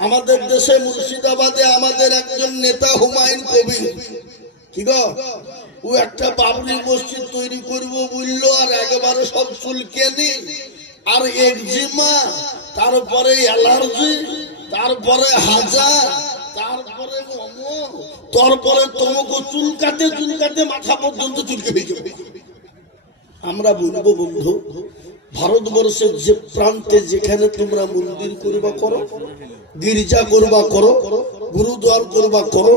আমাদের দেশে মুর্শিদাবাদে আমাদের একজন নেতা হুমায়ুন কবির, কি গো, ও একটা বাবরি মসজিদ তৈরি করব বললো, আর একেবারে সব চুলকানি আর একজিমা, তারপরে অ্যালার্জি, তারপরে হাজার, তারপরে তারপরে তোমাকে চুলকাতে চুলকাতে মাথা পর্যন্ত চুলকে ফেলছে। আমরা বলবো বন্ধু, ভারতবর্ষের যে প্রান্তে যেখানে তোমরা মন্দির করবা করো, গির্জা করবা করো, গুরুদ্বার করবা করো,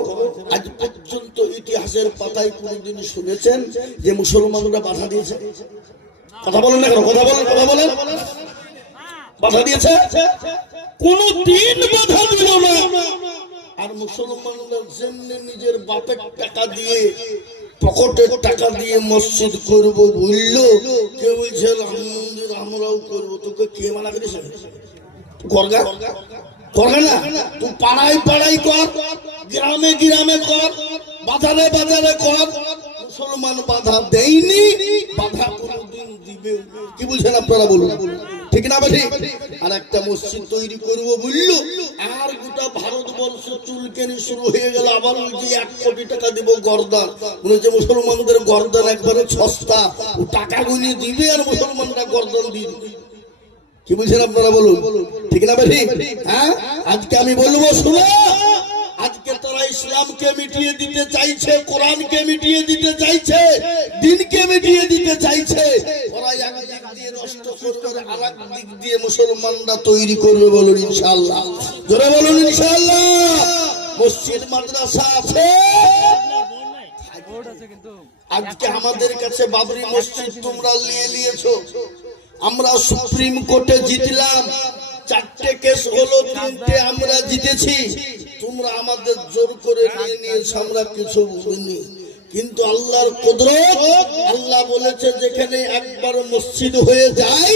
আজ পর্যন্ত ইতিহাসের পাতায় কোনদিন শুনেছেন যে মুসলমানরা বাধা দিয়েছে? কথা বলেন না কেন? কথা বলেন, কথা বলেন। বাধা দিয়েছে? কোনদিন বাধা দিল না। আর মুসলমানরা যেমনি নিজের বাপের টাকা দিয়ে, পকেটের টাকা দিয়ে মসজিদ করবো বললো, কেউ বলছে রাম মন্দির আমরাও করবো। তোকে কে মানা করেছে? করগা করবে না? তুই পাড়ায় পাড়ায় কর, গ্রামে গ্রামে কর, বাজারে বাজারে কর। মুসলমান বাধা দেয়নি, বাধা কোনদিন দিবে। কি বলছেন আপনারা বলুন, ঠিক না বেশি? আর একটা মসজিদ তৈরি করবো বললো, আর গোটা ভারতবর্ষ চুলকেনি শুরু হয়ে গেল। আবার বলছি 1 কোটি টাকা দিব গর্দান। বলেছে মুসলমানদের গর্দান একবারে সস্তা, ও টাকা গুনিয়ে দিবে আর মুসলমানরা গর্দান দিয়ে দিবে। কি বলছেন আপনারা বলুন, ঠিক না বেশি? হ্যাঁ, আজকে আমি বলবো শুনো, আজকে তারা ইসলামকে মিটিয়ে দিতে চাইছে, কোরআনকে মিটিয়ে দিতে চাইছে, দিনকে মিটিয়ে দিতে চাইছে। ওরা এক দিক দিয়ে নষ্ট করবে, আরেক দিক দিয়ে মুসলমানরা তৈরি করবে। বলুন ইনশাআল্লাহ, জোরে বলুন ইনশাআল্লাহ। মসজিদ মাদ্রাসা আছে, আজকে আমাদের কাছে বাবরি মসজিদ তোমরা নিয়ে নিয়েছো। আমরা সুপ্রিম কোর্টে জিতলাম, 4টে কেস হলো, 3টে আমরা জিতেছি। তোমরা আমাদের জোর করে নিয়ে নিয়েছ, আমরা কিছু বলিনি। কিন্তু আল্লাহর কুদরত, আল্লাহ বলেছে যেখানে একবার মসজিদ হয়ে যায়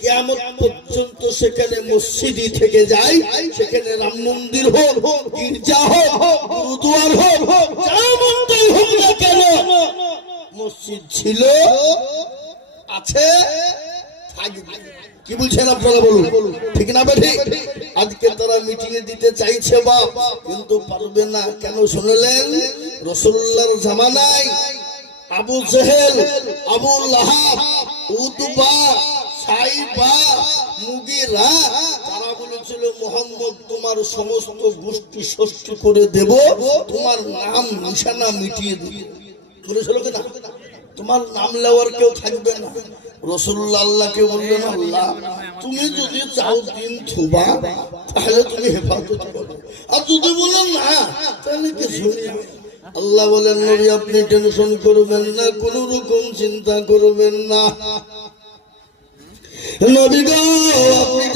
কিয়ামত পর্যন্ত সেখানে মসজিদই থেকে যায়। সেখানে রাম মন্দির হোক, গির্জা হোক, গুরুদ্বার হোক, যা মন্দির হোক না কেন, মসজিদ ছিল, আছে, থাকবে। কি বলছেন আপনারা বলুন, ঠিক না বেঠি? আজকে তারা মিটিয়ে দিতে চাইছে বাপ, কিন্তু পারবে না। কেন শুনলেন? রাসূলুল্লাহর জামানায় আবু জেহেল, আবু লাহাব, উতবা, সাইবা, মুগীরা, তারা বলেছিল মুহাম্মদ তোমার সমস্ত গোষ্ঠী ষষ্ঠ করে দেব, তোমার নাম নিশানা মিটিয়ে দেব। বলেছিল কিনা? তোমার নাম লেওয়ার কেউ থাকবে না। রাসূলুল্লাহ আল্লাহকে বললেন, আল্লাহ তুমি যদি চাও দিন থুবা, তাহলে তুমি হেফাজত করো, আর যদি বলো না তাহলে কিছু নেই। আল্লাহ বলেন, নবী আপনি টেনশন করবেন না, কোন রকম চিন্তা করবেন না। নবী গো,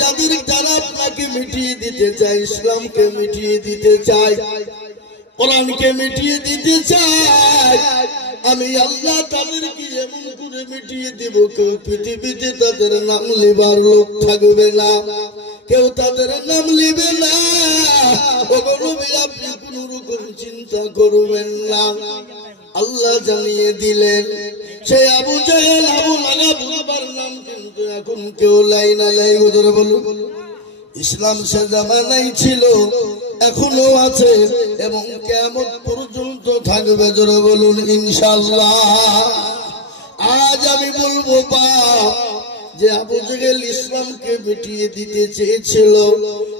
আপনি যারা আপনাকে মিটিয়ে দিতে চায়, ইসলামকে মিটিয়ে দিতে চায়, কোরআনকে মিটিয়ে দিতে চায়, আমি আল্লাহ তাদেরকে এমন করে মিটিয়ে দিব, কেউ পৃথিবীতে তাদের নাম লিবার লোক থাকবে না, কেউ তাদের নাম লিবে না। আপনি কোন রকম চিন্তা করবেন না। আল্লাহ জানিয়ে দিলেন, সে আবু জেহেল, আবু লাহাব, বাবার নাম কিন্তু এখন কেউ লাই না লাই। ওদের বলুন, ইসলাম সে জামানায় ছিল, এখনো আছে, এবং কিয়ামত পর্যন্ত থাকবে। জোরে বলুন ইনশাআল্লাহ। আজ আমি বলবো বাপ, যে আবু জেহেল ইসলামকে মিটিয়ে দিতে চেয়েছিল,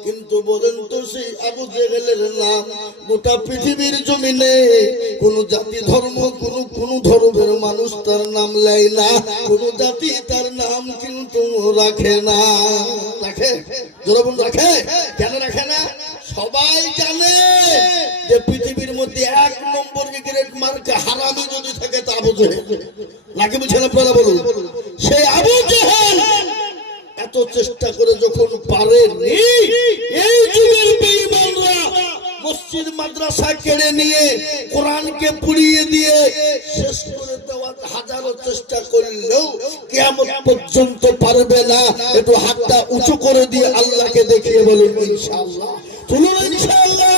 কিন্তু বলেন তো সেই আবু জেহেলের নাম গোটা পৃথিবীর জমিনে কোন জাতি ধর্ম, কোন ধর্মের মানুষ তার নাম নেয় না, কোন জাতি তার নাম কিন্তু রাখে না। রাখে? জোরাবন রাখে? কেন রাখে না? সবাই জানে যে পৃথিবীর মধ্যে 1 নম্বর গ্রেড মার্কা হারামি যদি থাকে তা আবু জেহেল। নাকি বুঝছেন আপনারা বলুন? সেই আবু জেহেল এত চেষ্টা করে যখন পারেনি, এই যুগের বেঈমানরা মসজিদ মাদ্রাসা কেড়ে নিয়ে কোরআনকে পুড়িয়ে দিয়ে শেষ করে দেওয়ার হাজারো চেষ্টা করলেও কিয়ামত পর্যন্ত পারবে না। একটু হাতটা উঁচু করে দিয়ে আল্লাহকে দেখিয়ে বলুন ইনশাআল্লাহ। চলুন ইনশাআল্লাহ।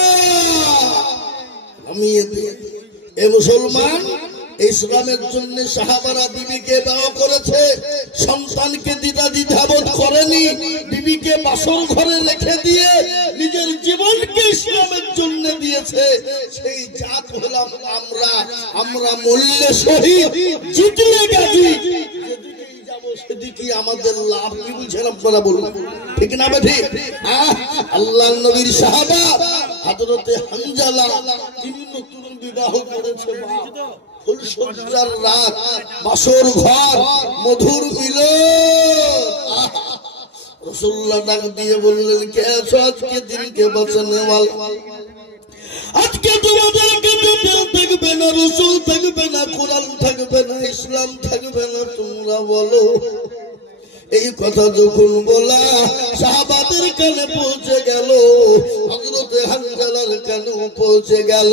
আমি এ মুসলমান ইসলামের জন্য সাহাবারা বিবিকে বিবাহ করেছে, সন্তানকে দ্বিধাবোধ করেনি, বিবিকে বাসর ঘরে রেখে দিয়ে নিজের জীবনকে ইসলামের জন্য দিয়েছে। সেই জাত হলাম আমরা। আমরা মরলে শহীদ, জিতলে গাজী, যেদিকেই যাব সেদিকে আমাদের লাভ। কি বুঝছেন আপনারা বলুন, ঠিক না ঠিক? আল্লাহর নবীর সাহাবা হযরতে হানজালা, তিনি নতুন বিবাহ করেছে। ফুলসজ্জার রাত, বাসর ঘর, মধুর মিলন। রাসূলুল্লাহ ডাক দিয়ে বললেন, কে আছো আজকে দিনকে বাঁচানো ওয়ালা? আজকে তোমাদেরকে তেল থাকবে না, রাসূল থাকবে না, কোরআন থাকবে না, ইসলাম থাকবে না, তোমরা বলো। এই কথা যখন বলা সাহাবাদের কানে পৌঁছে গেল, হযরতে হানজালার কানে পৌঁছে গেল।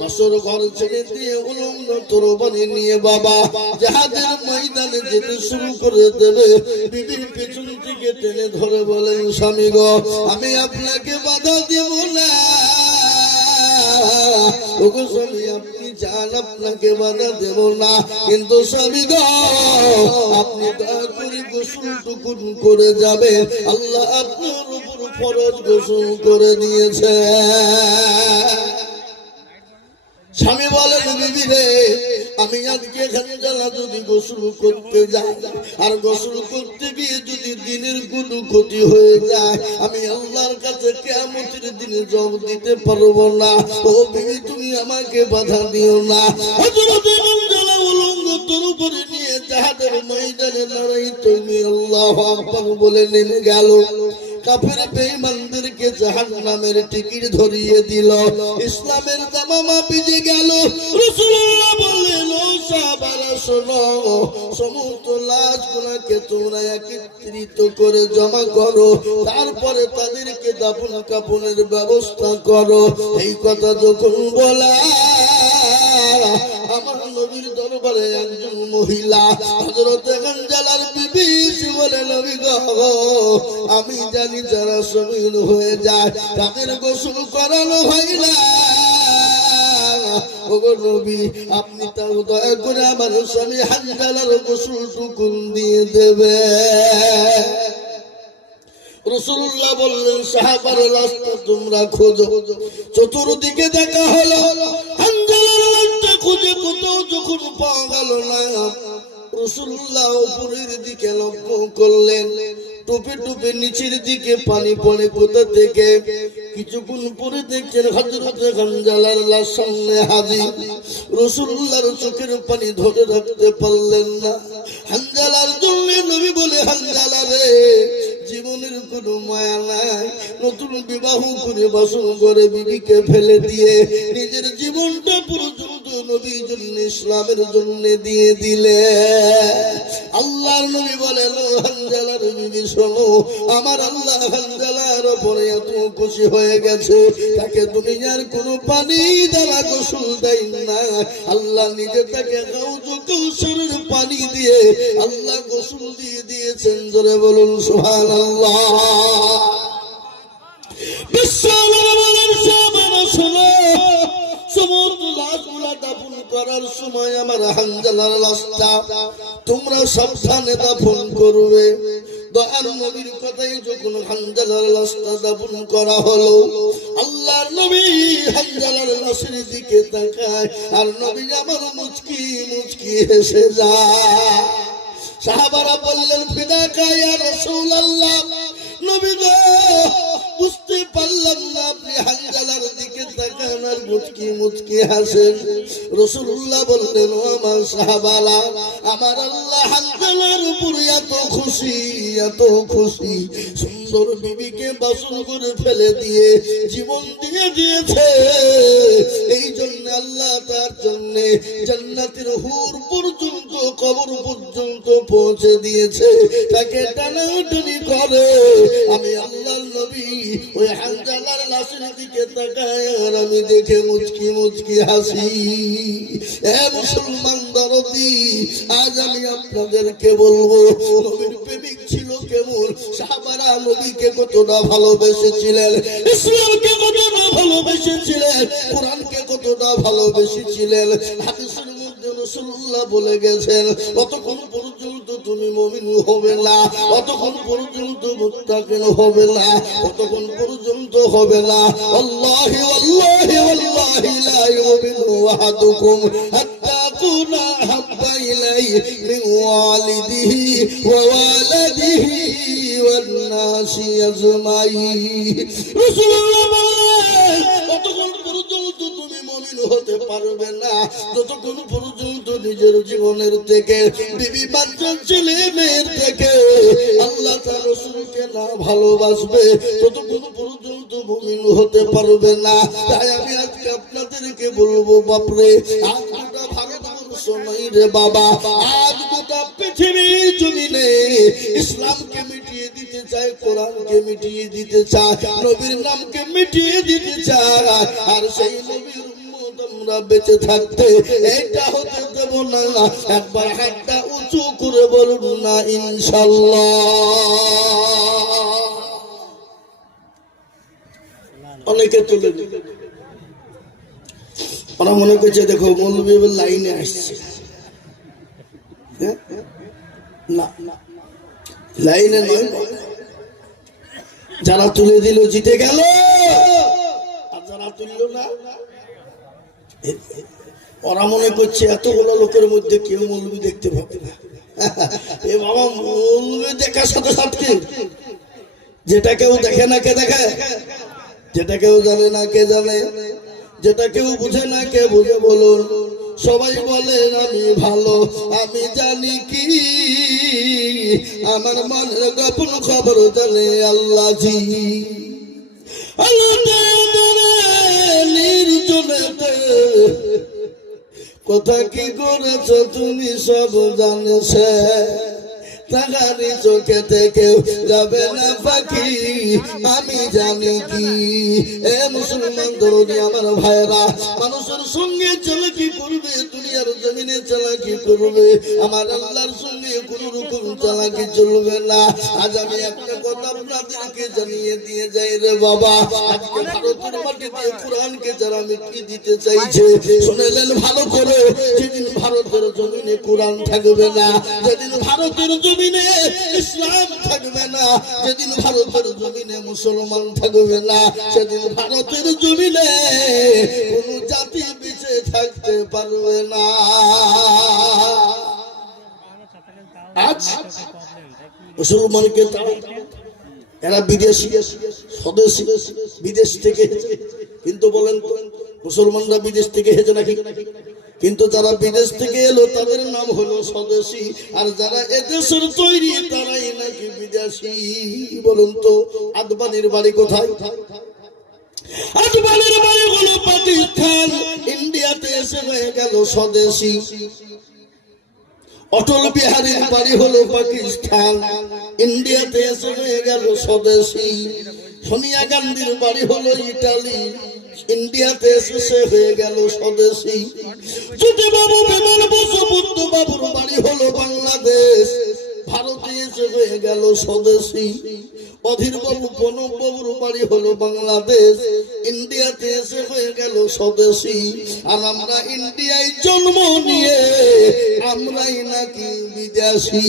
বাসর ঘর ছেড়ে দিয়ে উলঙ্গ তরবারি নিয়ে বাবা জিহাদের ময়দানে যেতে শুরু করে দেবে। বিবির পেছন থেকে টেনে ধরে বলেন, স্বামী গো, আমি আপনাকে বাধা দেব না। ওগো স্বামী, আপনি চান আপনাকে বাধা দেব না, কিন্তু স্বামী গো, আপনি দয়া করে গোসলটুকুন করে যাবেন। আল্লাহ আপনার উপর ফরজ গোসল করে দিয়েছে। স্বামী বলেন, বিবি রে, আমি আজকে হানজালা যদি গোসল করতে যাই আর গোসল করতে গিয়ে যদি দিনের কোনো ক্ষতি হয়ে যায়, আমি আল্লাহর কাছে কিয়ামতের দিনে জবাব দিতে পারবো না। ও বিবি, তুমি আমাকে বাধা দিও না। হযরতে হানজালা উলঙ্গ তরবারি নিয়ে জিহাদের ময়দানে লড়াই তুমি আল্লাহু আকবার বলে নেমে গেল। কাফের বেঈমানদেরকে জাহান্নামের টিকিট ধরিয়ে দিল, ইসলামের দামামা ভিজে গেল। রাসূলুল্লাহ বললেন, ও সাহাবারা শোনো, সমস্ত লাশগুলোকে তোমরা একত্রিত করে জমা করো, তারপরে তাদেরকে দাফন কাফনের ব্যবস্থা করো। এই কথা যখন বলা, আমার নবীর দরবারে একজন মহিলা হযরতে হানজালার বিবি বলে, নবী গো, আমি জানি যারা শহীদ হয়ে যায় তাদের গোসল করানো হয় না। ওগো নবী, আপনি তাও দয়া করে আমার স্বামী হানজালার গোসলটুকু দিয়ে দেবে। রাসূলুল্লাহ বললেন, সাহাবারা রাস্তা তোমরা খোঁজো। চতুর্দিকে দেখা হলো, হানজালার লাশটা খুঁজে কোথাও যখন পাওয়া গেল না, রাসূলুল্লাহ উপরের দিকে লক্ষ্য করলেন, টুপে টুপে নিচের দিকে পানি পড়ে কোথা থেকে। কিছুক্ষণ পরে দেখছেন হযরতে হানজালার লাশ সামনে হাজির। রাসূলুল্লাহর চোখের পানি ধরে রাখতে পারলেন না। হানজালার জন্য নবী বলে, হানজালা রে, জীবনের কোনো মায়া নাই, নতুন বিবাহ করে বাসর ঘরে বিবিকে ফেলে দিয়ে নিজের জীবনটা পর্যন্ত নবীর জন্য, ইসলামের জন্য দিয়ে দিলে। আল্লাহর নবী বলেন, হানজালার বিবি শোনো, আমার আল্লাহ হানজালার উপরে এত খুশি হয়ে গেছে, তাকে দুনিয়ার কোনো পানি দ্বারা গোসল দেয় না। আল্লাহ নিজে তাকে কাউসারের পানি দিয়ে আল্লাহ গোসল দিয়ে দিয়েছেন। জোরে বলুন সুবহানাল্লাহ। বিশ্বনবী বলেন, সাহাবারা শোনো, সমস্ত লাশগুলা দাফন করার সময় আমার হানজালার লাশটা তোমরা সাবধানে দাফন করবে। দয়ার নবীর কথাই যখন হানজালার লাশটা দাফন করা হলো, আল্লাহর নবী হানজালার লাশের দিকে তাকায়, আর নবী আমার মুচকি মুচকি হেসে যায়। সাহাবারা বললেন, ফিদাকা ইয়া রাসূলুল্লাহ, নবী গো, বুঝতে পারলাম না আপনি হানজালার দিকে তাকান আর মুচকি মুচকি হাসেন। রাসূলুল্লাহ বললেন, ও আমার সাহাবারা, আমার আল্লাহ হানজালার উপর এত খুশি, এত খুশি, সুন্দর বিবিকে বাসর করে ফেলে দিয়ে জীবন দিয়ে দিয়েছে। এই জন্য আল্লাহ তার জন্য জান্নাতের হুর পর্যন্ত, কবর পর্যন্ত পৌঁছে দিয়েছে, তাকে টানাটানি করে। আমি আল্লাহর নবী ওই হানজালার লাশের দিকে তাকায় আর আমি দেখে মুচকি মুচকি হাসি। এ মুসলমান দরদি, আজ আমি আপনাদেরকে বলবো, নবীর প্রেমিক ছিল কেমন, সাহাবারা নবীকে কতটা ভালোবেসেছিলেন, ইসলামকে কতটা ভালোবেসেছিলেন, কোরআনকে কতটা ভালোবেসেছিলেন। হাদিসের মধ্যে রাসূল রাসূলুল্লাহ বলে গেছেন ততক্ষণ পর্যন্ত তুমি মুমিন হবে না, ততক্ষণ পর্যন্ত মুত্তাকিন হবে না, ততক্ষণ পর্যন্ত হবে না। আল্লাহি ওয়াল্লাহি ওয়াল্লাহি লা ইউমিনু আহাদুকুম হাত্তা কুনা হাব্বা ইলাইহি মিন ওয়ালিদিহি ওয়া ওয়ালাদিহি ওয়ান নাসি আজমাইন। রাসূলুল্লাহ বলেন ততক্ষণ পর্যন্ত তুমি মুমিন হতে পারবে না যতক্ষণ পর্যন্ত নিজের জীবনের থেকে, বিবি বাচ্চা ছেলে মেয়ের থেকে আল্লাহ তাআলা রাসূলকে না ভালোবাসবে ততক্ষণ পর্যন্ত মুমিন হতে পারবে না। তাই আমি আজকে আপনাদেরকে বলবো, বাপরে আজ গোটা ভারতবর্ষ নয় রে বাবা, আজ গোটা পৃথিবীর জমিনে ইসলামকে মিটিয়ে দিতে চায়, কোরআনকে মিটিয়ে দিতে চায়, নবীর নামকে মিটিয়ে দিতে চায়। আর সেই নবীর উম্মত আমরা বেঁচে থাকতে এটা হতে দেব না। একবার হাতটা উঁচু করে বলুন না ইনশাআল্লাহ। অনেকে তুলে ওরা মনে করছে দেখো মৌলবী লাইনে আসছে, না লাইনে নয়, যারা তুলে দিল জিতে গেল, আর যারা তুলল না ওরা মনে করছে এতগুলো লোকের মধ্যে কেউ মৌলবী দেখতে পাবে না। এ বাবা, মৌলবী দেখার সাথে সাথে যেটা কেউ দেখে না কে দেখে, যেটা কেউ জানে না কে জানে, যেটা কেউ বুঝে না কে বুঝে। বলুন, সবাই বলেন আমি ভালো, আমি জানি কি আমার মনের গোপন খবর জানে আল্লাহ জি। নির্জনেতে কথা কি করেছ তুমি সব জানেছে, তাহারি চোখে থেকে যাবে না পাখি আমি জানি কি। এ মুসলমান দরদি আমার ভাইরা, মানুষের সঙ্গে চালাকি করবে, দুনিয়ার জমিনে চালাকি করবে, আমার আল্লাহর সঙ্গে কোন রকম চালাকি চলবে না। আজ আমি একটা কথা আপনাদেরকে জানিয়ে দিয়ে যাই রে বাবা, আজকে ভারতের মাটিতে কোরআনকে যারা মিটিয়ে দিতে চাইছে, শুনেলেন ভালো করে, যেদিন ভারতের জমিনে কোরআন থাকবে না, যেদিন ভারতের জমিনে ইসলাম থাকবে না, যেদিন ভারতের জমিনে মুসলমান থাকবে না, সেদিন ভারতের জমিনে কোন জাতি বেঁচে থাকতে পারবে না। আজ মুসলমানকে এরা বিদেশি স্বদেশী, বিদেশ থেকে, কিন্তু বলেন মুসলমানরা বিদেশ থেকে হেজে নাকি? কিন্তু যারা বিদেশ থেকে এলো তাদের নাম হলো স্বদেশী, আর যারা এদেশের তৈরি তারাই নাকি বিদেশি। বলুন তো আদবানির বাড়ি কোথায়? আদবানির বাড়ি হলো পাকিস্তান, ইন্ডিয়াতে এসে হয়ে গেল স্বদেশী। অটল বিহারীর বাড়ি হলো পাকিস্তান, ইন্ডিয়াতে এসে হয়ে গেল স্বদেশী। সোনিয়া গান্ধীর বাড়ি হলো ইটালি, ইন্ডিয়াতে এসে হয়ে গেল স্বদেশী। জ্যোতি বাবু বিমান বসুবুদ্ধ বাবুর বাড়ি হলো বাংলাদেশ, ভারতে এসে হয়ে গেল স্বদেশী। অধীর বাবু প্রণব বাবুর বাড়ি হলো বাংলাদেশ, ইন্ডিয়াতে এসে হয়ে গেল স্বদেশী। আর আমরা ইন্ডিয়ায় জন্ম নিয়ে আমরাই নাকি বিদেশি।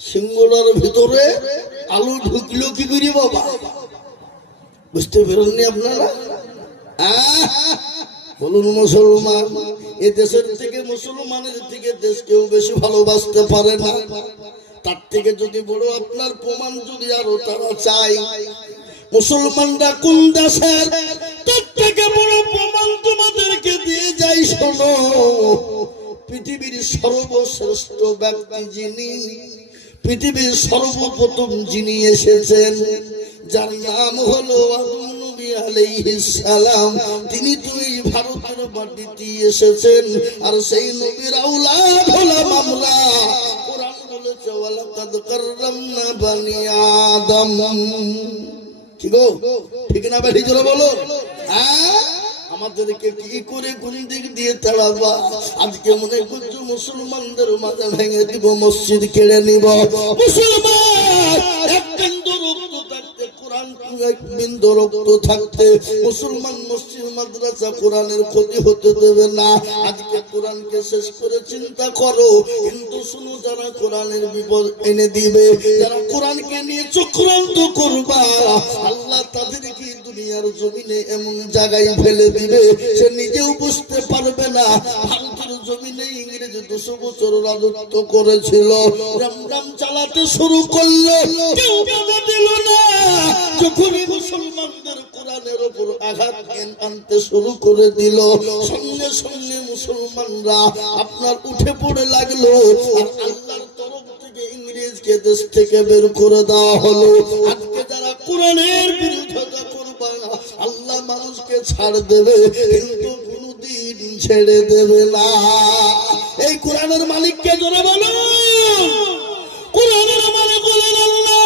সিঙ্গুলার ভিতরে আলু ঢুকলো কি করি বাবা? বুঝতে পেরেননি আপনারা? বলুন, মুসলমান এ দেশের থেকে, মুসলমানের থেকে দেশ কেউ বেশি ভালোবাসতে পারে না। তার থেকে যদি বড় আপনার প্রমাণ যদি আরো তারা চাই, মুসলমানরা কোন দেশের, তার থেকে বড় প্রমাণ তোমাদেরকে দিয়ে যাই। শোনো, পৃথিবীর সর্বশ্রেষ্ঠ ব্যক্তি যিনি, পৃথিবীর সর্বপ্রথম যিনি এসেছেন, যার নাম হলো আদম নবী আলাইহিস সালাম, তিনি তুই ভারতের মাটিতে এসেছেন। আর সেই নবীর আওলাদ হলাম আমরা। কোরআন বলেছে ওয়ালাকাদ কাররামনা বানি আদম। কি গো, ঠিক না বেশি জোরে বলো? আমাদেরকে কি করে কোন দিক দিয়ে তাড়াবা? আজকে মনে করছো মুসলমানদের মাথা ভেঙে দিব, মসজিদ কেড়ে নিব। মুসলমান এক কেন্দ্র রক্ত থাকতে কোরআন বিন্দু রক্ত থাকতে মুসলমান মসজিদ মাদ্রাসা কোরআনের ক্ষতি হতে দেবে না। আজকে কোরআনকে শেষ করে চিন্তা করো, কিন্তু শুনো, যারা কোরআনের বিপদ এনে দিবে, যারা কোরআনকে নিয়ে চক্রান্ত করবা, আল্লাহ তাদেরকে দুনিয়ার জমিনে এমন জায়গায় ফেলে দিবে সে নিজেও বুঝতে পারবে না। ভারতের জমিনে ইংরেজ 200 বছর রাজত্ব করেছিল, রাম চালাতে শুরু করলো, কেউ বাধা দিল না। যখনই মুসলমানদের কোরআনের উপর আঘাত আনতে শুরু করে দিল, সঙ্গে সঙ্গে মুসলমানরা আপনার উঠে পড়ে লাগলো, আর আল্লাহর তরফ থেকে ইংরেজকে দেশ থেকে বের করে দেওয়া হলো। আজকে যারা কোরআনের বিরোধিতা করবে, আল্লাহ মানুষকে ছাড় দেবে, কিন্তু কোনদিন ছেড়ে দেবে না। এই কোরআনের মালিককে জোরে বলো, কোরআনের মালিক হলেন আল্লাহ।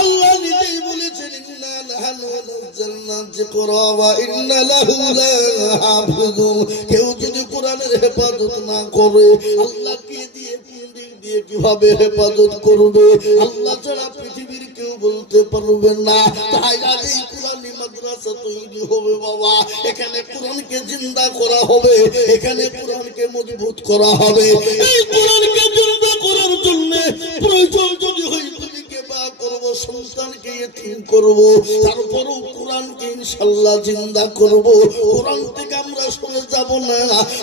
আল্লাহ নিজেই বলেছেন, ইন্না নাহনু নাযালনা যিকরা ওয়া ইন্না লাহু লাহাফিজুন। কেউ যদি কোরআনের হেফাজত না করে, আল্লাহ কে দিয়ে কিভাবে হেফাজত করবে? আল্লাহ ছাড়া পৃথিবীর কেউ বলতে পারবে না। তাই এই কোরআনী মাদ্রাসা তৈরি হবে বাবা, এখানে কোরআনকে জিন্দা করা হবে, এখানে কোরআনকে মজবুত করা হবে। এই কোরআনকে জিন্দা করার জন্য প্রয়োজন যদি হয় তুমিকে বা করব, সন্তানকে ইতিম করব, তারপরও কোরআনকে ইনশাআল্লাহ জিন্দা করব। কোরআন থেকে আমরা সরে যাব না।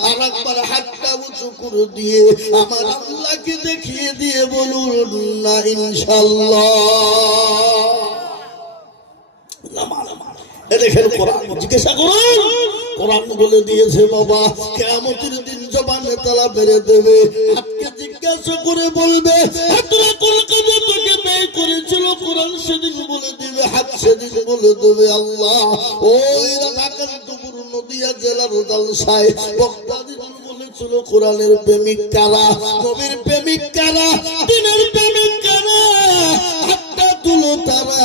আর একবার হাতটা উঁচু করে দিয়ে আমার আল্লাহকে দেখিয়ে দিয়ে বলুন না ইনশাআল্লাহ। দেখেন কোরআন, জিজ্ঞাসা করুন, কোরআন বলে দিয়েছে বাবা কিয়ামতের দিন জবানে তালা মেরে দেবে। আজকে জিজ্ঞাসা করে বলবে, তোরা কলকাতা থেকে ব্যয় করেছিল, কোরআন সেদিন বলে দিবে, হাত সেদিন বলে দেবে আল্লাহ ওই রাকান্তপুর নদিয়া জেলার জালসায় বক্তা দিন বলেছিল কোরআনের প্রেমিক কারা, নবীর প্রেমিক কারা, দিনের প্রেমিক কারা। হাতটা তুলো তারা,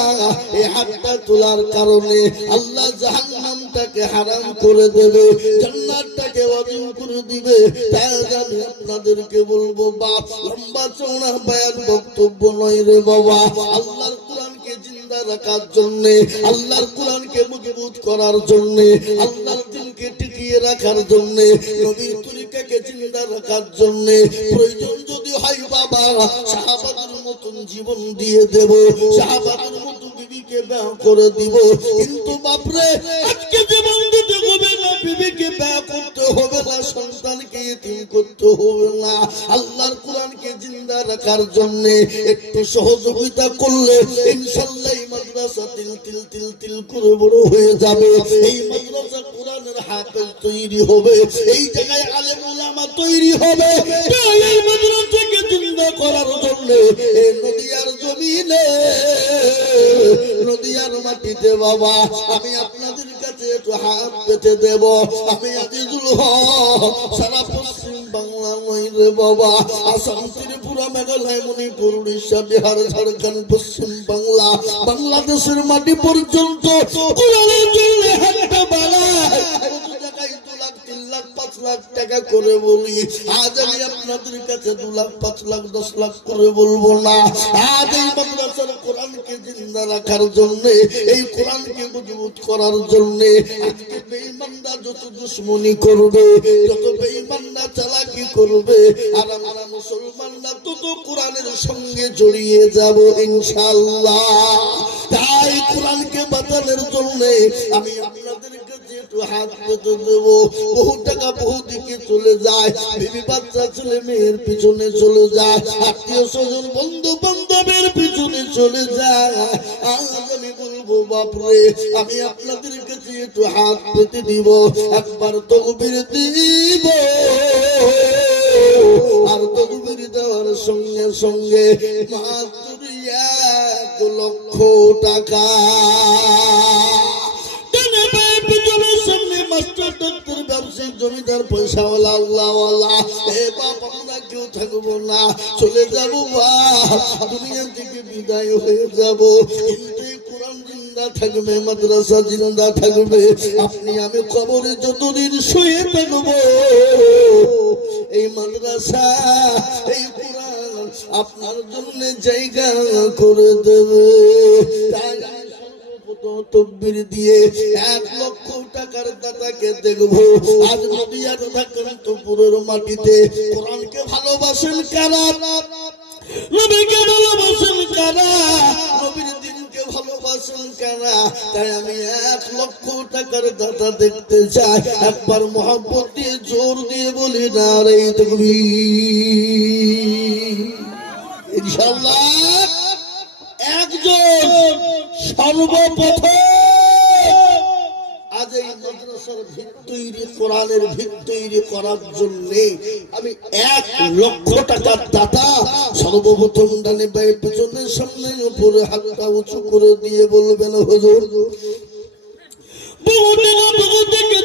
এই হাতটা তোলার কারণে আল্লাহ জাহান্নামটাকে হারাম করে দেবে, জান্নাতটাকে ওয়াজিব করে দিবে। তাই আমি আপনাদেরকে বলবো, বাপ লম্বা চওড়া বয়ান বক্তব্য নয় রে বাবা, আল্লাহর কোরআনকে জিন্দা রাখার জন্য, আল্লাহর কোরআনকে মজবুত করার জন্য, আল্লাহর দিনকে টিকিয়ে রাখার জন্য, নবীর তরিকাকে জিন্দা রাখার জন্য প্রয়োজন যদি হয় বাবা সাহাবাদের মতন জীবন দিয়ে দেব, সাহাবাদের মতো বিবিকে বিবাহ করে দিব। কিন্তু বাপরে আজকে জীবন দিতে হবে না, বিবিকে বিবাহ করতে হবে না, সন্তানকে ইতিম করতে হবে না। আল্লাহর কোরআনকে জিন্দা রাখার জন্য একটু সহযোগিতা করলে ইনশাআল্লাহ এই মাদ্রাসা তিল তিল তিল তিল করে বড় হয়ে যাবে। এই মাদ্রাসা কোরআনের হাফেজ তৈরি হবে, এই জায়গায় আলেম উলামা তৈরি হবে। এই মাদ্রাসাকে জিন্দা করার জন্য এই নদিয়ার জমিনে, নদিয়ার মাটিতে বাবা আমি আপনাদের কাছে একটু হাত পেতে দেব। আমি আজিজুল হক সারা পশ্চিম বাংলা নয় রে বাবা, আসাম, ত্রিপুরা, মেঘালয়, মণিপুর, উড়িষ্যা, বিহার, ঝাড়খণ্ড, পশ্চিম বাংলা, বাংলাদেশের মাটি পর্যন্ত কোরআনের জন্য হাতটা বাড়ায়। জায়গায় 2 লাখ 3 লাখ 5 লাখ টাকা করে বলি, আজ আমি আপনাদের কাছে 2 লাখ 5 লাখ 10 লাখ করে বলবো না। আজ এই মাদ্রাসার কোরআনকে জিন্দা রাখার জন্য, এই কোরআনকে মজবুত করার জন্য আজকে বেঈমানরা যত দুশমনি করবে, যত বেঈমানরা চালাকি করবে, আর আমরা মুসলমানরা তত কোরআনের সঙ্গে জড়িয়ে যাব ইনশাআল্লাহ। তাই কোরআনকে বাঁচানোর জন্য আমি আপনাদের কাছে একটু হাত পেতে দেব। বহু টাকা বহু দিকে চলে যায়, বিবি বাচ্চা ছেলে মেয়ের পিছনে চলে যায়, আত্মীয় স্বজন বন্ধু বান্ধবের পিছনে চলে যায়। আজ আমি বলবো বাপরে আমি আপনাদের কাছে একটু হাত পেতে দিব, একবার তকবীর দিব, আর তকবীর দেওয়ার সঙ্গে সঙ্গে মাত্র 1 লক্ষ টাকা মাস্টার ডাক্তার ব্যবসায়িক জমিদার পয়সাওয়ালা আল্লাহওয়ালা এ বাপ আমরা কেউ থাকবো না, চলে যাবো বাপ, দুনিয়া থেকে বিদায় হয়ে যাব। কিন্তু কোরআন জিন্দা থাকবে, মাদ্রাসা জিন্দা থাকবে। আপনি আমি কবরে যতদিন শুয়ে থাকবো, এই মাদ্রাসা এই কোরআন আপনার জন্য জায়গা করে দেবে। তাই তকবীর দিয়ে 1 লক্ষ টাকার দাতাকে দেখবো। আজ নদিয়া তথা কান্তপুরের মাটিতে কোরআনকে ভালোবাসেন কারা, নবীকে ভালোবাসেন কারা, নবীর দিনকে ভালোবাসেন কারা? তাই আমি 1 লক্ষ টাকার দাতা দেখতে চাই। একবার মহব্বত দিয়ে জোর দিয়ে বলি নারে তাকবীর। ইনশাআল্লাহ একজন সর্বপ্রথম আজ এই মাদ্রাসার ভিত তৈরি, কোরআনের ভিত তৈরি করার জন্য আমি 1 লক্ষ টাকার দাতা সর্বপ্রথম ডানে বাই পেছনের সামনে উপরে হাতটা উঁচু করে দিয়ে বলবেন হুজুর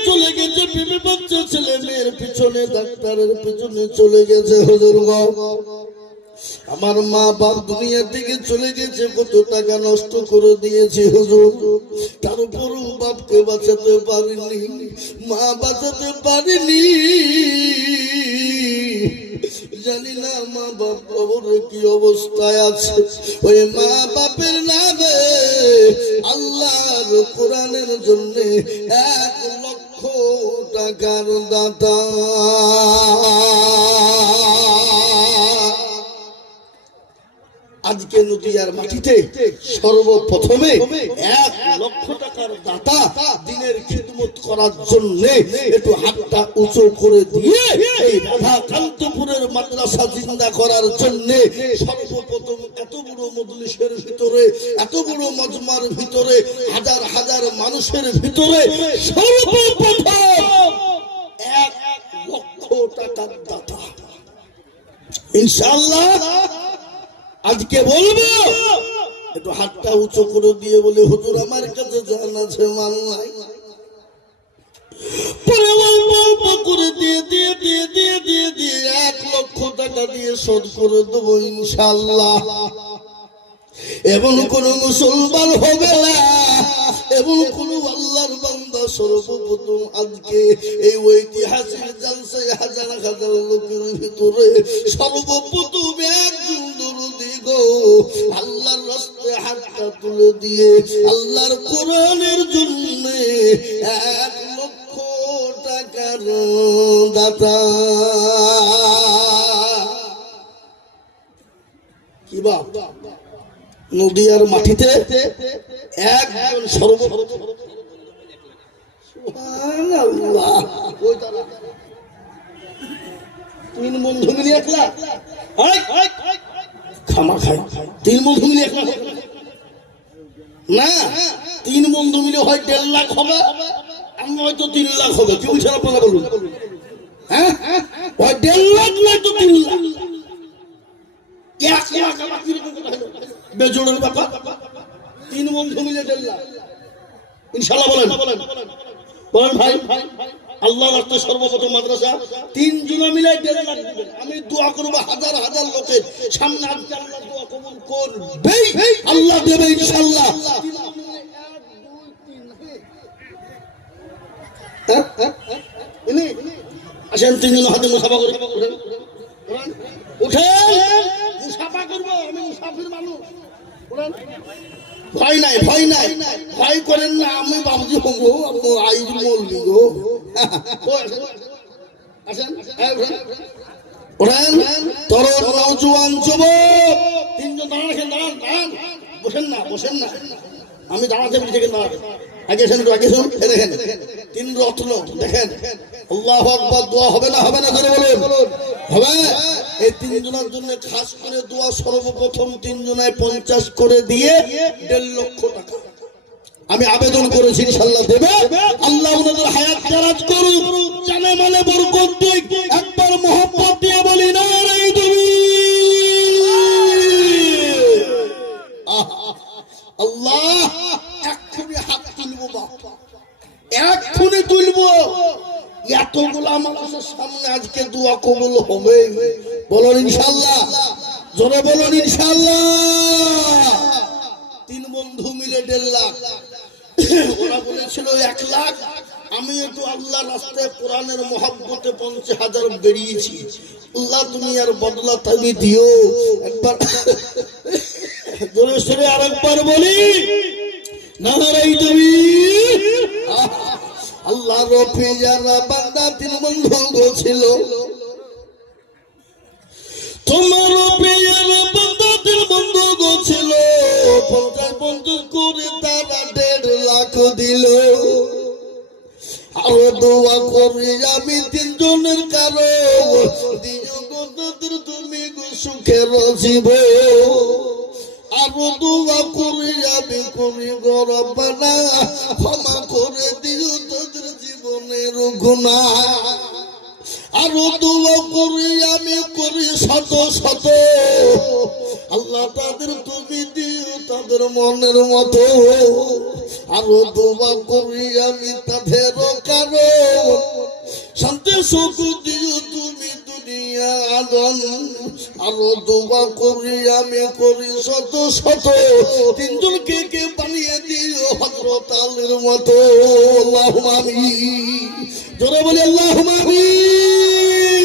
চলে গেছে, বিবি বাচ্চা ছেলে মেয়ের পিছনে, ডাক্তারের পিছনে চলে গেছে। হুজুর আমার মা বাপ দুনিয়া থেকে চলে গেছে, কত টাকা নষ্ট করে দিয়েছে হুজুর, তার উপরও বাপকে বাঁচাতে পারিনি, মা বাঁচাতে পারিনি। জানি না মা বাপ কবরে কি অবস্থায় আছে। ওই মা বাপের নামে আল্লাহর কোরআনের জন্য 1 লক্ষ টাকার দাতা আজকে নদিয়ার মাটিতে সর্বপ্রথমে 1 লক্ষ টাকার দাতা দিনের খিদমত করার জন্য একটু হাতটা উঁচু করে দিয়ে এই রাধাকান্তপুরের মাদ্রাসা জিন্দা করার জন্য সর্বপ্রথম এত বড় মজলিসের ভিতরে, এত বড় মজমার ভিতরে, হাজার হাজার মানুষের ভিতরে সর্বপ্রথম 1 লক্ষ টাকার দাতা ইনশাআল্লাহ আজকে বলবো। একটু হাতটা উঁচু করে দিয়ে বলে হুজুর আমার কাছে জান আছে, মাল নাই। পরে অল্প করে দিয়ে দিয়ে দিয়ে দিয়ে দিয়ে দিয়ে 1 লক্ষ টাকা দিয়ে শোধ করে দেবো ইনশাআল্লাহ। এমন কোন মুসলমান হবে না, এমন কোন আল্লাহর বান্দা সর্বপ্রথম আজকে এই ঐতিহাসিক জালসায় হাজার হাজার লোকের ভিতরে সর্বপ্রথম একজন দরুদি গো আল্লাহর রাস্তায় হাতটা তুলে দিয়ে আল্লাহর কোরআনের জন্য 1 লক্ষ টাকার দাতা। কি বাপ নদিয়ার মাটিতে একজন সর্বপ্রথম সুবহানাল্লাহ 3 বন্ধু মিলে 1 লাখ খামা খায়। 3 বন্ধু মিলে 1 লাখ না, 3 বন্ধু মিলে হয় 1.5 লাখ হবে, আমরা হয়তো 3 লাখ হবে। কি বলছেন আপনারা বলুন? হ্যাঁ হয় 1.5 লাখ নয়তো 3 লাখ। 1 লাখ আমার কিরকম বেজোড়ের ব্যাপার। 3 বন্ধু মিলে 1.5 লাখ ইনশাআল্লাহ বলেন বলেন ভাই। আল্লাহর রাস্তায় সর্বপ্রথম মাদ্রাসা 3 জনা মিলে 1.5 লাখ দিবেন। আমি দোয়া করব হাজার হাজার লোকের সামনে আজকে আল্লাহ দোয়া কবুল করবে, আল্লাহ দেবে ইনশাআল্লাহ। 1 2 3 ইনি আসেন 3 জন হাতে মুসাফা করে উঠেন, মুসাফা করব। আমি মুসাফির মানুষ, ভয় নাই ভয় নাই, ভয় করেন না। আমি বাবুজি হবো, আইজ বলবি গো। আসেন ওঠেন, তরুণ নওজোয়ান যুবক 3 জন দাঁড়ান, রাখেন দাঁড়ান দাঁড়ান, বসেন না বসেন না, আমি দাঁড়াতে বলি দেখেন দাঁড়ান। আগে শুনুন আগে শুনুন, দেখেন 3 রত্ন দেখেন। আল্লাহু আকবার। দোয়া হবে না হবে না ধরে বলুন হবে। এই 3 জনের জন্য খাস করে দোয়া সর্বপ্রথম 3 জনায় 50 করে দিয়ে 1.5 লক্ষ টাকা আমি আবেদন করেছি, ইনশাআল্লাহ দেবে। আল্লাহ ওনাদের হায়াত দারাজ করুক, জানে মানে বরকত দিক। একবার মহব্বত দিয়ে বলি না রে তুমি আল্লাহ। এক্ষুনি হাত তুলবো বাবা, এক্ষুনি তুলবো। এতগুলা মানুষের সামনে আজকে দোয়া কবুল হবে, বলুন ইনশাআল্লাহ, জোরে বলুন ইনশাআল্লাহ। 3 বন্ধু মিলে 1.5 লাখ, ওরা বলেছিল 1 লাখ। আমি একটু আল্লাহর রাস্তায় কোরআনের মহব্বতে 50,000 বেরিয়েছি। আল্লাহ দুনিয়ার বদলা তুমি দিও। একবার জোরে সরে আরেকবার বলি নারাই তাকবীর। আল্লাহর পেয়ারা বান্দা তিন বন্ধু ছিল, তোমার পেয়ারা বান্দা তিন বন্ধু ছিল, 50 করে তারা 1.5 লাখ দিল। আরো দোয়া করি আমি তিনজনের কারো দিও তুমি সুখের জীবন। আরো দোয়া করি আমি করি গো রব্বানা, ক্ষমা করে দিও তোদের জীবনের গুনাহ। আরো দোয়া করি আমি করি শত শত, আল্লাহ তাদের তুমি দিও তাদের মনের মতো। আরো দোয়া করি আমি তাদের কারো শান্তি সুখ দিও তুমি দুনিয়া আদন। আরো দোয়া করি আমি করি শত শত, তিনজনকে কে বানিয়ে দিও হযরত আলীর মতো। আল্লাহুম্মা আমিন, জোরে বলি আল্লাহুম্মা আমিন।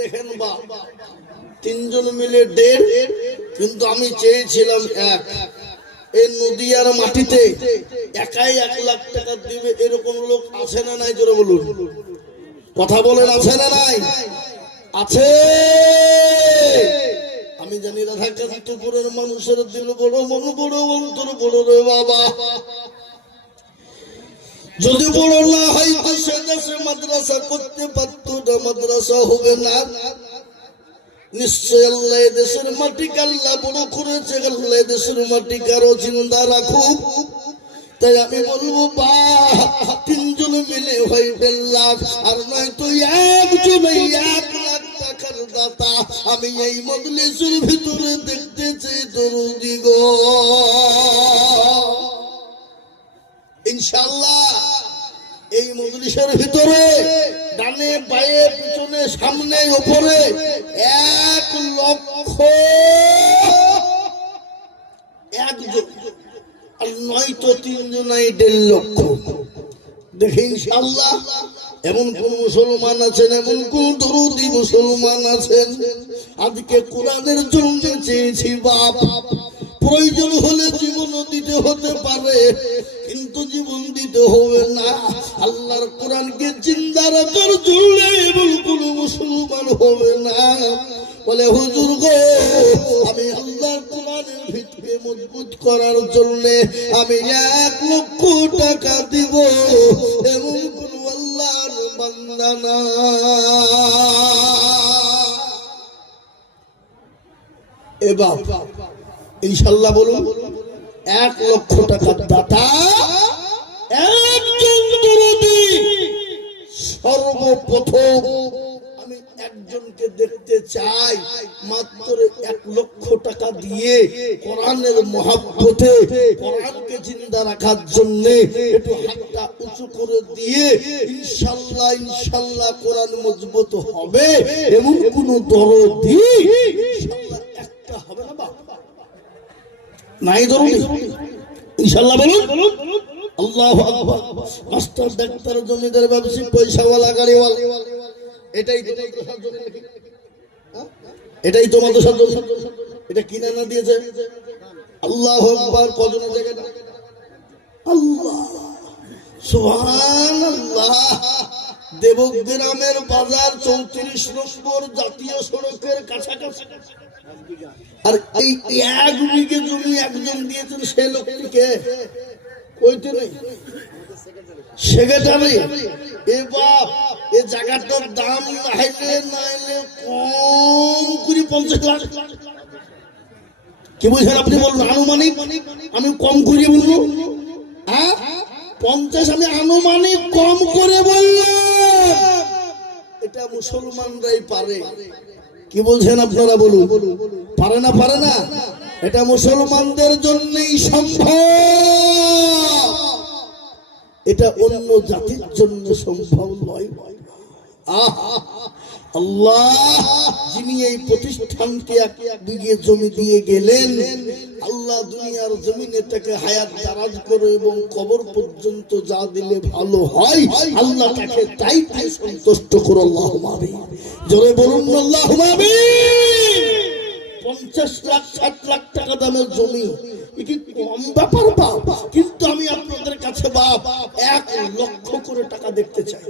দেখেন বা তিনজন মিলে 1.5, কিন্তু আমি চেয়েছিলাম 1। এই নদিয়ার মাটিতে একাই 1 লাখ টাকা দিবে এরকম লোক আছে না নাই? জোরে বলুন, কথা বলেন, আছে না নাই? আছে। আমি জানি রাধাকান্তপুরের মানুষের দিল বড়, মন বড়, অন্তর বড় রে বাবা। যদি বড় না হয় তো সে দেশে মাদ্রাসা করতে পারতো না, মাদ্রাসা হবে না। নিশ্চয় আল্লাহ দেশের মাটিকে আল্লাহ বড় করেছে, আল্লাহ দেশের মাটিকে আরো জিন্দা রাখুক। তাই আমি বলবো বা তিনজন মিলে হয় 1.5 লাখ, আর নয়তো একজন 1 লাখ টাকার দাতা আমি এই মজলিসের ভিতরে দেখতে চাই। দরুদি গো ইনশাআল্লাহ এই মজলিসের ভিতরে ডানে বায়ে পিছনে সামনে উপরে 1 লক্ষ একজন, আর নয়তো 3 জনাই 1.5 লক্ষ। দেখে ইনশাআল্লাহ এমন কোন মুসলমান আছেন, এমন কোন দরুদি মুসলমান আছেন আজকে কোরআনের জন্য চেয়েছি বাপ, প্রয়োজন হলে জীবন দিতে হতে পারে, কিন্তু জীবন দিতে হবে না। আল্লাহর কোরআনকে জিন্দা রাখার জন্য এমন কোন মুসলমান হবে না। বলে হুজুর গো আমি আল্লাহর কোরআনের ভিতকে মজবুত করার জন্য আমি 1 লক্ষ টাকা দিব, এমন কোন আল্লাহর বান্দা না। এবার ইনশাআল্লাহ বলুন 1 লক্ষ টাকার দাতা একজন দরদি। সর্বপ্রথম আমি একজনকে দেখতে চাই মাত্র 1 লক্ষ টাকা দিয়ে কোরআনের মহব্বতে কোরআনকে জিন্দা রাখার জন্য একটু হাতটা উঁচু করে দিয়ে ইনশাআল্লাহ ইনশাআল্লাহ কোরআন মজবুত হবে এমন কোন দরদি ইনশাআল্লাহ একটা হবে না বাবা? নাই দরদি ইনশাআল্লাহ বলুন আল্লাহু আকবার। মাস্টার ডাক্তার জমিদার ব্যবসায়ী পয়সাওয়ালা গাড়িওয়ালা, এটাই তো মাদ্রাসার জন্য, এটাই তো মাদ্রাসার জন্য। এটা কিনে না দিয়েছে আল্লাহু আকবার। কজনের জায়গাটা আল্লাহ সুবহানাল্লাহ। দেবগ্রামের বাজার 34 নম্বর জাতীয় সড়কের কাছাকাছি। আর এই 1 বিঘে জমি একজন দিয়েছেন, সে লোকটিকে কইতে নেই সেক্রেটারি। এ বাপ এই জায়গাটার দাম নাইলে কম করে 50 লাখ। কি বলছেন আপনি? বলুন আনুমানিক। আমি কম করে বলবো, হ্যাঁ 50 আমি আনুমানিক কম করে বললাম। এটা মুসলমানরাই পারে। কি বলছেন আপনারা? বলুন পারে না? পারে না? এটা মুসলমানদের জন্যই সম্ভব, এটা অন্য জাতির জন্য সম্ভব নয়। আল্লাহ যিনি এই প্রতিষ্ঠানকে 1 বিঘে জমি দিয়ে গেলেন, আল্লাহ দুনিয়ার জমিনে তাকে হায়াত দারাজ করে এবং কবর পর্যন্ত যা দিলে ভালো হয় আল্লাহ তাকে তাই সন্তুষ্ট করো। আল্লাহুম্মা আমিন। জোরে বলুন আল্লাহুম্মা আমিন। 50 লাখ 60 লাখ টাকা দামের জমি, এ কি কম ব্যাপার বাপ? কিন্তু আমি আপনাদের কাছে বাপ 1 লক্ষ করে টাকা দেখতে চাই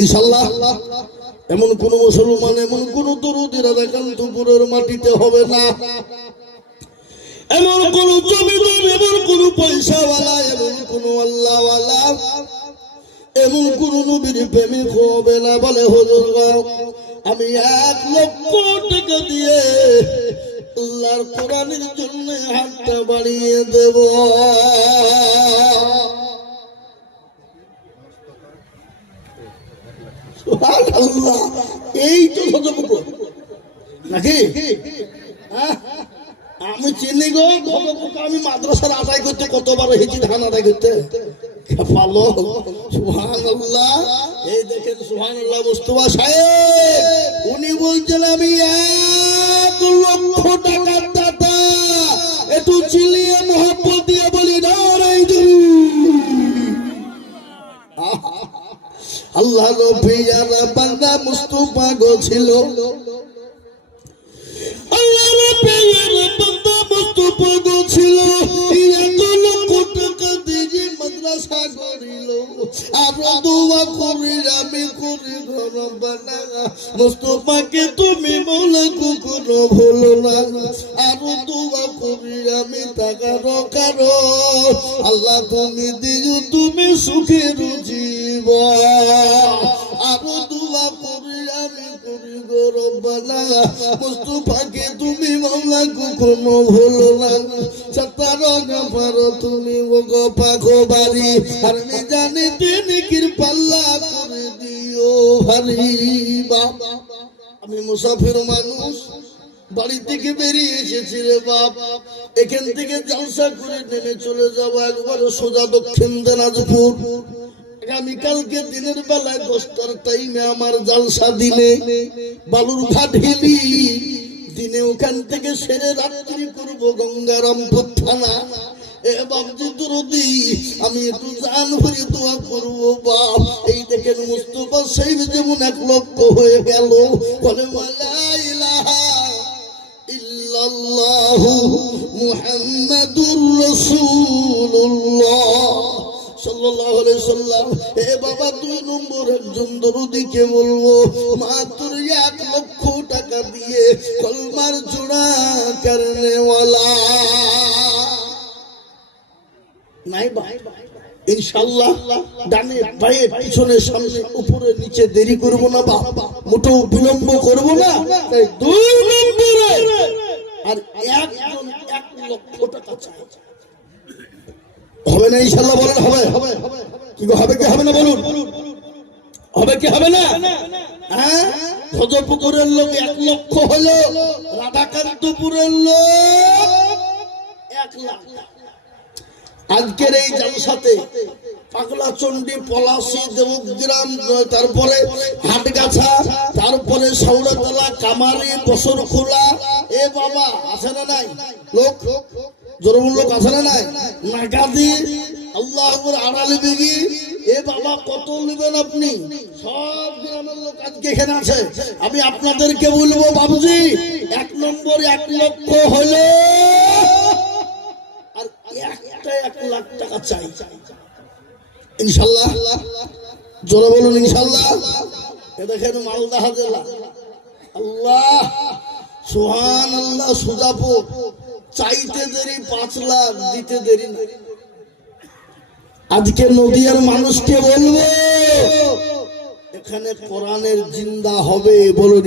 ইনশাআল্লাহ। এমন কোন মুসলমান, এমন কোন দরুদের একান্তপুরের মাটিতে হবে না, এমন কোন জমিদার, এমন কোন পয়সাওয়ালা, এমন কোন আল্লাহওয়ালা, এমন কোন নবীর প্রেমিক হবে না বলে হুজুর আমি 1 লক্ষ টাকা দিয়ে আল্লাহর কোরআনের জন্য হাতটা বাড়িয়ে দেব। সুবহানাল্লাহ। এই তো সতর্ক নাকি? আমি চিনি গো, আমি মাদ্রাসার আদায় করতে কতবার হেঁচি ধান আদায় করতে ভালো। সুবহানাল্লাহ। এই দেখেন সুবহানাল্লাহ মুস্তাফা সাহেব উনি বলছেন আমি 1 লক্ষ টাকার দাতা। একটু চিলিয়ে মোহাম্মত দিয়ে বলি নারায়ে আল্লাহ নবীর বান্দা মুস্তাফা গো ছিল, আল্লাহ নবীর বান্দা মুস্তাফা গো ছিল, 1 লক্ষ টাকা দিয়ে মাদ্রাসা গড়িল। আর দোয়া করি আমি করি রব্বানা মুস্তাফাকে তুমি মওলা কখনো ভুলো না। আর দোয়া করি আমি তাকার কারণ আল্লাহ তুমি দিও তুমি সুখের জীবন। আর দোয়া করি আমি করি রব্বানা মুস্তাফাকে তুমি মওলা কখনো ভুলো না। সত্তর গফর তুমি গো পাখো বাড়ি আর আমি জানি তিনি কৃপাল্লা করে দিও ভারী। বাবা আমি মুসাফির মানুষ, বাড়ি থেকে বেরিয়ে এসেছি রে বাপ, এখান থেকে জলসা করে নেমে চলে যাবো একবার সোজা দক্ষিণ দিনাজপুর। আগামীকালকে দিনের বেলায় 10টার টাইমে আমার জলসা, দিনে বালুরঘাট হিলি, দিনে ওখান থেকে সেরে রাত্রি করবো গঙ্গারামপুর থানা। এ বাবজি দরদি আমি একটু জান ভরে দোয়া করবো বাপ। এই দেখেন মুস্তাফা সাহেব যেমন 1 লক্ষ হয়ে গেল, বলে লা ইলাহা ইল্লাল্লাহু মুহাম্মাদুর রাসূলুল্লাহ সাল্লাল্লাহু আলাইহি সাল্লাম। এ বাবা 2 নম্বর একজন দরদিকে বলবো মাত্র 1 লক্ষ টাকা দিয়ে কলমার জোড়া করনে ওয়ালা নাই ভাই ইনশাআল্লাহ। ডানে বায়ে পিছনে সামনে উপরে নিচে দেরি করব না বাবা, মোটেও বিলম্ব করব না। তাই 2 নম্বরে আর একজন 1 লক্ষ টাকা চাই। হবে না ইনশাআল্লাহ? বলেন হবে? কি গো হবে কি হবে না বলুন? হবে কি হবে না? হ্যাঁ, ভজপুকুরের লোক 1 লক্ষ হলো, রাধাকান্তপুরের লোক 1 লাখ। আজকের এই জলসাতে পাগলাচন্ডী, পলাশী, দেবগ্রাম, তারপরে হাটগাছা, তারপরে সৌরতলা, কামারি, বসরখোলা, এ বাবা আছে না নাই লোক? জোরমূল লোক আছে না নাই? নাগাদি, আল্লাহপুর, আড়ালি বিঘি, এ বাবা কত নেবেন আপনি? সব গ্রামের লোক আজকে এখানে আছে। আমি আপনাদেরকে বলবো বাবুজি 1 নম্বর 1 লক্ষ হলো আর একটা 1 লাখ টাকা চাই ইনশাআল্লাহ। জোরে বলুন ইনশাআল্লাহ। এ দেখেন মালদা জেলা, আল্লাহ সুবহানাল্লাহ, সুজাপুর, চাইতে দেরি 5 লাখ, দিতে দেরি না। আজকে নদিয়ার মানুষকে বলবো এখানে কোরআনের জিন্দা হবে বলুন।